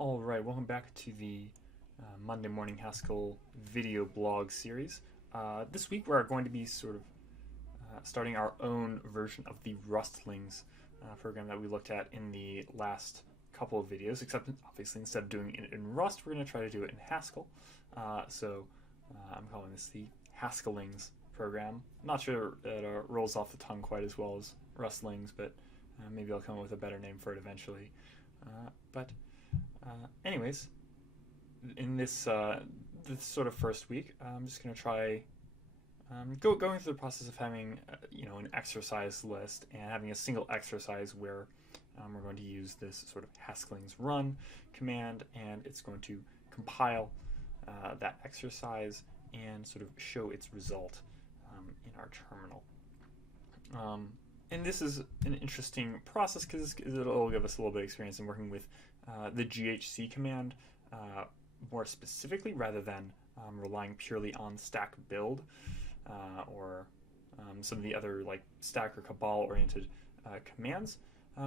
All right, welcome back to the Monday Morning Haskell video blog series. This week we're going to be starting our own version of the Rustlings program that we looked at in the last couple of videos, except obviously instead of doing it in Rust, we're going to try to do it in Haskell. I'm calling this the Haskellings program. I'm not sure it rolls off the tongue quite as well as Rustlings, but maybe I'll come up with a better name for it eventually. Anyways, in this sort of first week, I'm just going to try going through the process of having an exercise list and having a single exercise where we're going to use this sort of Haskellings run command, and it's going to compile that exercise and sort of show its result in our terminal. And this is an interesting process because it'll give us a little bit of experience in working with the GHC command more specifically, rather than relying purely on stack build or some of the other like stack or cabal oriented commands.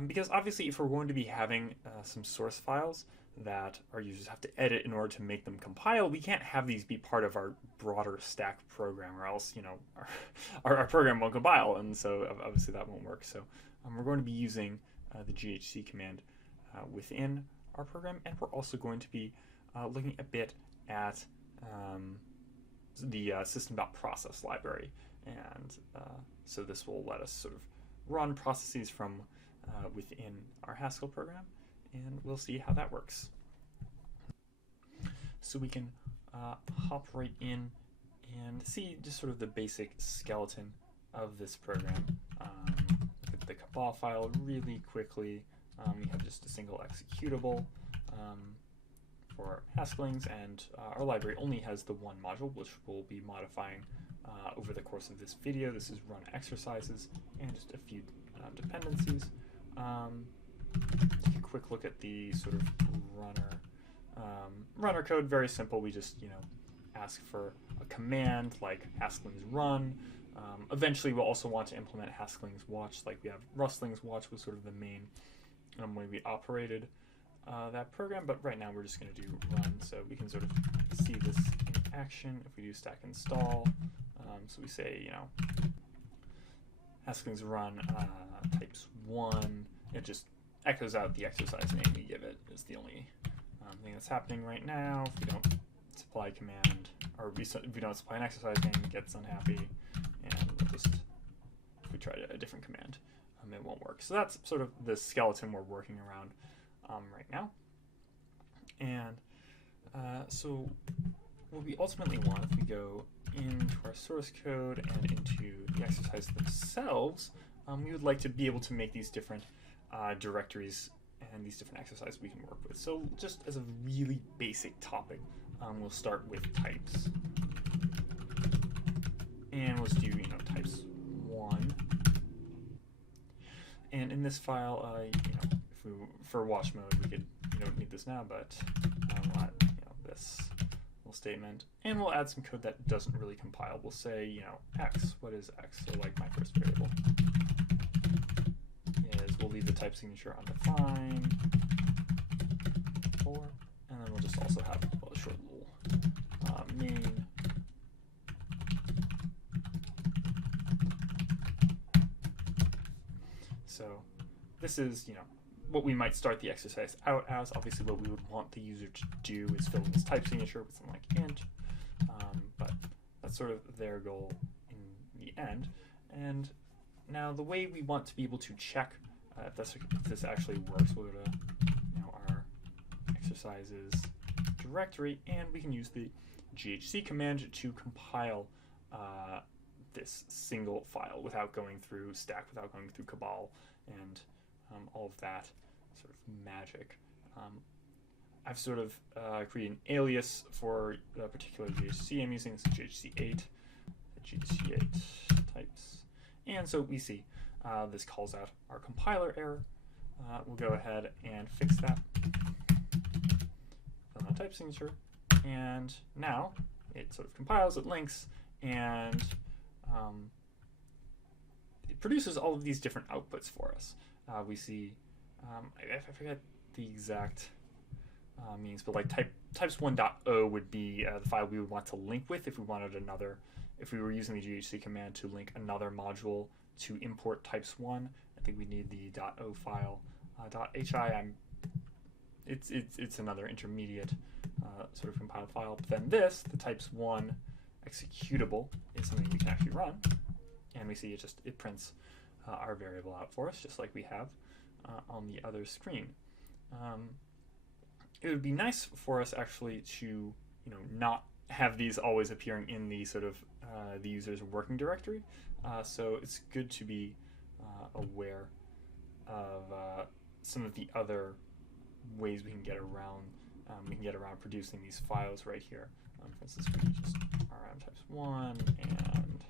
Because obviously if we're going to be having some source files that our users have to edit in order to make them compile, we can't have these be part of our broader stack program, or else our program won't compile, and so obviously that won't work. So we're going to be using the GHC command within our program, and we're also going to be looking a bit at the System.Process library, and so this will let us sort of run processes from within our Haskell program, and we'll see how that works. So we can hop right in and see just sort of the basic skeleton of this program. Look at the cabal file really quickly. We have just a single executable for Haskellings, and our library only has the one module, which we'll be modifying over the course of this video. This is run exercises and just a few dependencies. Take a quick look at the sort of runner code. Very simple. We just ask for a command like Haskellings run. Eventually we'll also want to implement Haskellings watch, like we have Rustlings watch was sort of the main way we operated that program, but right now we're just going to do run, so we can sort of see this in action if we do stack install. So we say Haskellings run types 1. It just echoes out the exercise name we give it is the only thing that's happening right now. If we don't supply a command, or if we don't supply an exercise name, it gets unhappy, and we'll just, if we try a different command, it won't work. So that's sort of the skeleton we're working around right now. And so what we ultimately want, if we go into our source code and into the exercises themselves, we would like to be able to make these different directories and these different exercises we can work with. So just as a really basic topic, we'll start with types. And let's do types 1. And in this file, if we for watch mode, we could don't need this now, but we'll add this little statement, and we'll add some code that doesn't really compile. We'll say x. What is x? So like my first variable is, we'll leave the type signature undefined, 4, and then we'll just also have a short little main. So this is what we might start the exercise out as. Obviously what we would want the user to do is fill in this type signature with something like int, but that's sort of their goal in the end. And now the way we want to be able to check if this actually works, we'll go to our exercises directory, and we can use the GHC command to compile this single file without going through stack, without going through cabal, and all of that sort of magic. I've sort of created an alias for the particular GHC I'm using. This is GHC8, GHC8 types. And so we see this calls out our compiler error. We'll go ahead and fix that. Fill in the type signature, and now it sort of compiles, it links, and it produces all of these different outputs for us. We see, I forget the exact means, but like types1.o would be the file we would want to link with if we wanted another, if we were using the GHC command to link another module to import types1. I think we need the .o file. .hi, it's another intermediate sort of compiled file. But then this, the types1 executable, is something we can actually run, and we see it prints our variable out for us, just like we have on the other screen. It would be nice for us actually to, not have these always appearing in the sort of the user's working directory. So it's good to be aware of some of the other ways we can get around producing these files right here. For instance, we can just rm types1 and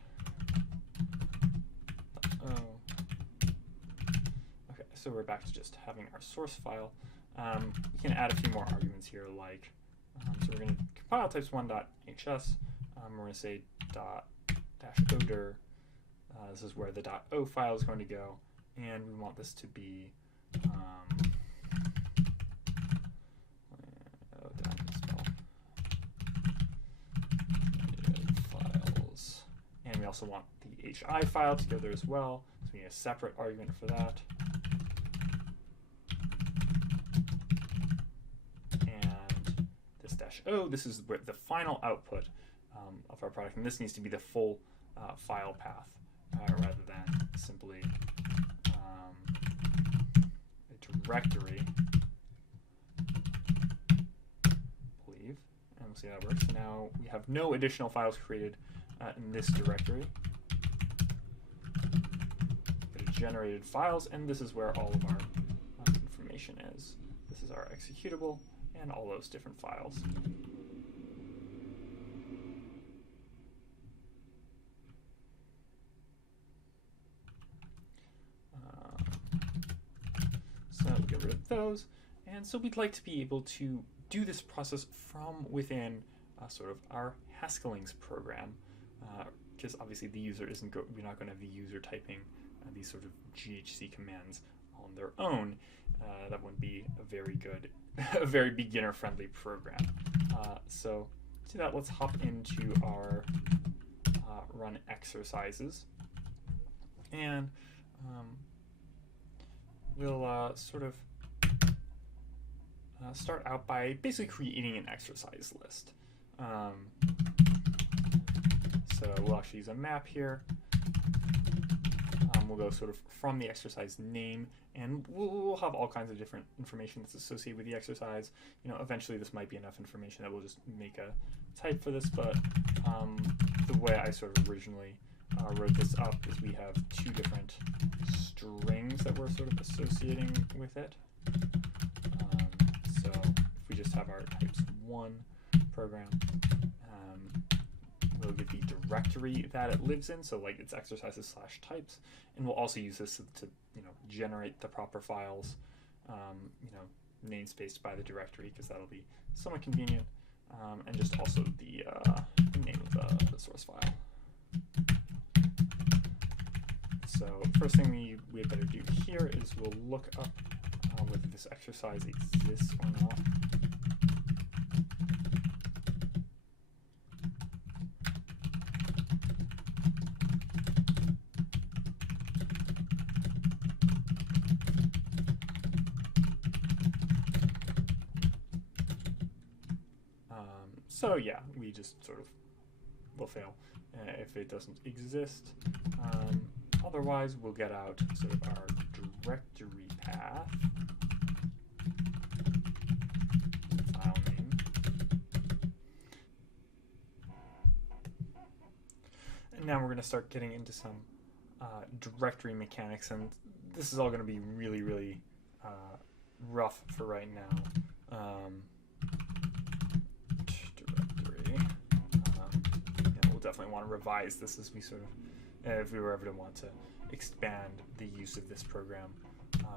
okay, so we're back to just having our source file. We can add a few more arguments here, like so we're going to compile types1.hs. We're going to say .-odir. This is where the .o file is going to go, and we want this to be files, and we also want the hi file to go there as well. So we need a separate argument for that. And this -o, this is where the final output of our product, and this needs to be the full file path rather than simply a directory. And we'll see how that works. So now we have no additional files created in this directory, but it generated files, and this is where all of our information is. This is our executable and all those different files. So we'll get rid of those, and so we'd like to be able to do this process from within sort of our Haskellings program, because obviously the user we're not going to have the user typing these sort of GHC commands on their own. That wouldn't be a very good, a very beginner-friendly program. So to that, let's hop into our run exercises, and we'll sort of start out by basically creating an exercise list. So we'll actually use a map here. We'll go sort of from the exercise name, and we'll have all kinds of different information that's associated with the exercise. Eventually this might be enough information that we'll just make a type for this, but the way I sort of originally wrote this up is we have two different strings that we're sort of associating with it. So if we just have our types1 program, we'll get the directory that it lives in, so like it's exercises/types, and we'll also use this to generate the proper files, namespaced by the directory, because that'll be somewhat convenient, and just also the name of the source file. So first thing we had better do here is we'll look up whether this exercise exists or not. So yeah, we just sort of will fail if it doesn't exist. Otherwise, we'll get out sort of our directory path, file name, and now we're going to start getting into some directory mechanics, and this is all going to be really, really rough for right now. We'll definitely want to revise this as we sort of, if we were ever to want to expand the use of this program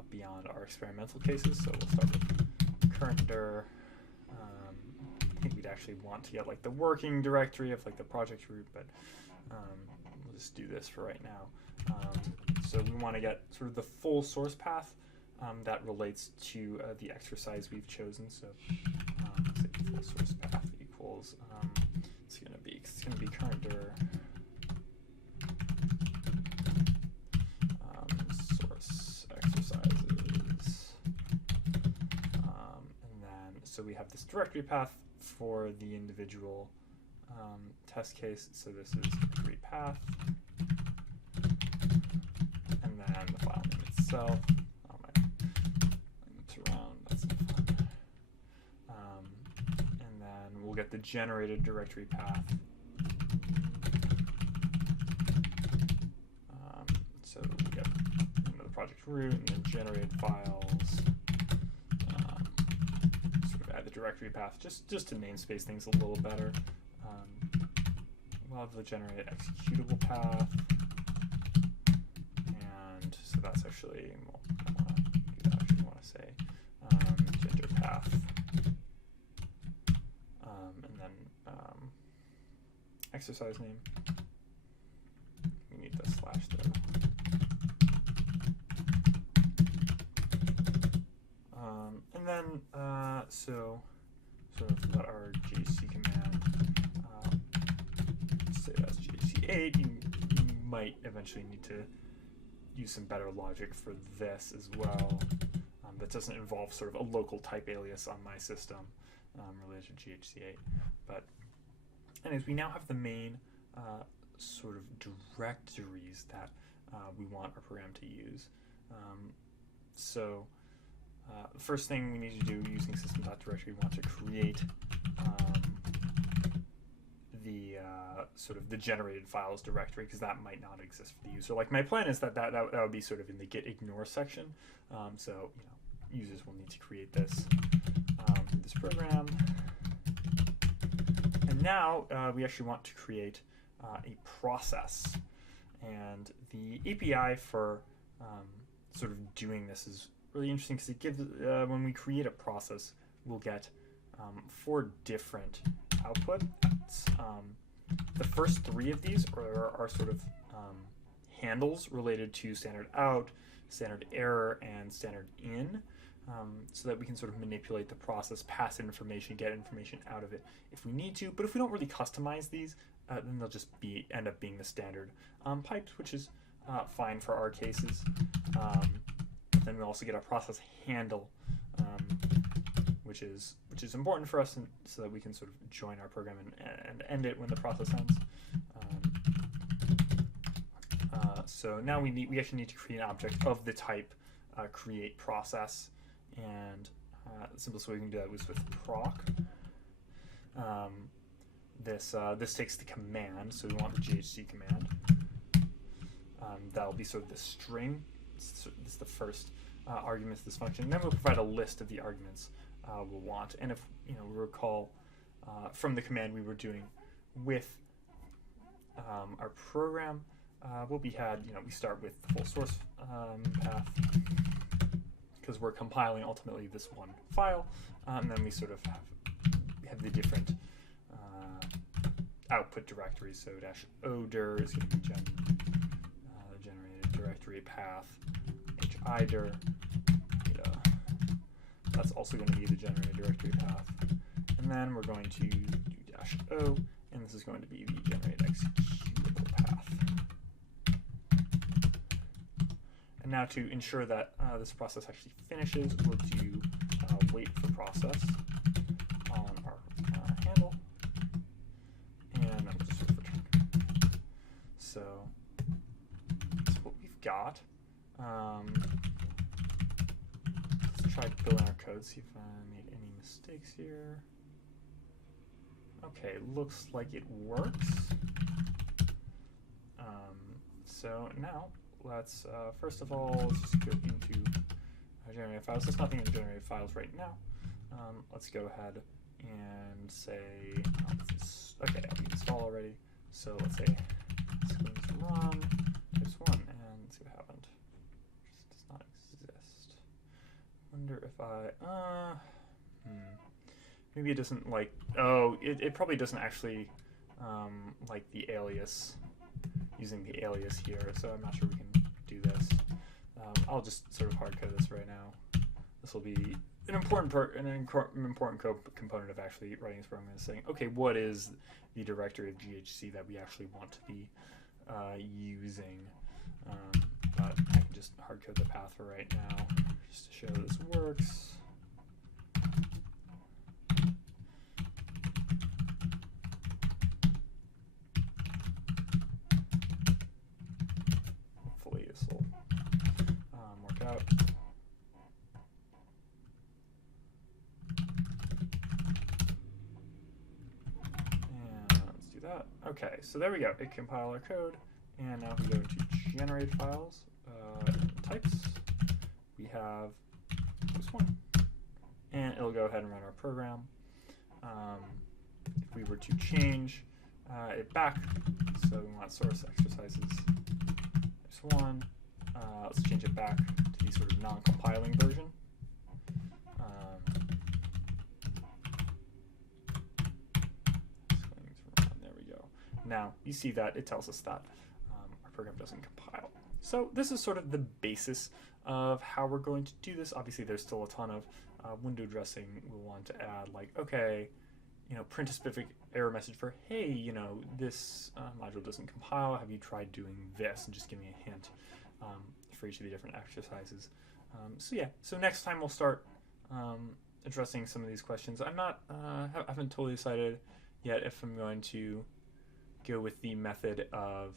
beyond our experimental cases. So we'll start with current dir. I think we'd actually want to get like the working directory of like the project root, but we'll just do this for right now. So we want to get sort of the full source path that relates to the exercise we've chosen. So say full source path equals it's going to be current dir source exercises, and then so we have this directory path for the individual test case. So this is directory path, and then the file name itself. And then we'll get the generated directory path. So we get the project root and then generated files. Sort of add the directory path just to namespace things a little better. We'll have the generated executable path. And so that's actually, well, I want to say gender path. And then exercise name. We need the slash there. And then so sort of let our JC command say that's JC8. You might eventually need to use some better logic for this as well. That doesn't involve sort of a local type alias on my system related to GHC8. But anyways, we now have the main sort of directories that we want our program to use. So the first thing we need to do using System.Directory, we want to create the sort of the generated files directory, because that might not exist for the user. Like my plan is that would be sort of in the git ignore section. So users will need to create this through this program. And now we actually want to create a process. And the API for sort of doing this is really interesting, because it gives, when we create a process, we'll get 4 different outputs. The first 3 of these are sort of handles related to standard out, standard error, and standard in, so that we can sort of manipulate the process, pass information, get information out of it if we need to. But if we don't really customize these, then they'll just end up being the standard pipes, which is fine for our cases. Then we also get our process handle, which is important for us, so that we can sort of join our program and end it when the process ends. So now we actually need to create an object of the type create process, and the simplest way we can do that was with proc. This takes the command, so we want the GHC command. That'll be sort of the string. This is the first argument of this function. And then we'll provide a list of the arguments we'll want. And if we recall from the command we were doing with our program, we start with the full source path, because we're compiling ultimately this one file, and then we sort of have the different output directories. So -odir is going to be generated directory path, hidir, that's also going to be the generated directory path, and then we're going to do -o, and this is going to be the generated executable path. And now to ensure that this process actually finishes, we'll do wait for process on our handle, and then we'll just sort of return. So that's what we've got. Let's try building our code, see if I made any mistakes here. Okay, looks like it works. So now let's first of all, let's just go into generated files. There's nothing in generated files right now. Let's go ahead and say, okay, we installed already. So let's say Haskellings run -1 and see what happened. It does not exist. Wonder if maybe it doesn't like. Oh, it probably doesn't actually like the alias, using the alias here. So I'm not sure we can do this. I'll just sort of hard code this right now. This will be an important component of actually writing this program, is saying, okay, what is the directory of GHC that we actually want to be using? But I can just hard code the path for right now, just to show this works. Hopefully this will work out. Okay, so there we go. It compiled our code, and now if we go into generate files, types, we have this one, and it'll go ahead and run our program. If we were to change it back, so we want source exercises -1, let's change it back to the sort of non-compiling version. Now, you see that it tells us that our program doesn't compile. So this is sort of the basis of how we're going to do this. Obviously, there's still a ton of window dressing we'll want to add, like, okay, print a specific error message for, hey, this module doesn't compile. Have you tried doing this? And just give me a hint for each of the different exercises. So yeah, so next time we'll start addressing some of these questions. I'm not, haven't totally decided yet if I'm going to go with the method of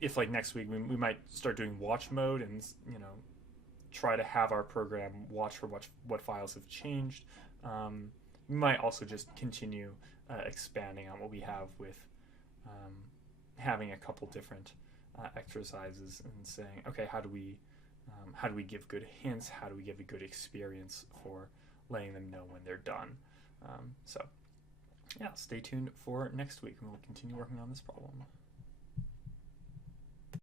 if like next week we might start doing watch mode and try to have our program watch for what files have changed. We might also just continue expanding on what we have with having a couple different exercises and saying, okay, how do we give good hints? How do we give a good experience for letting them know when they're done? So yeah, stay tuned for next week and we'll continue working on this problem.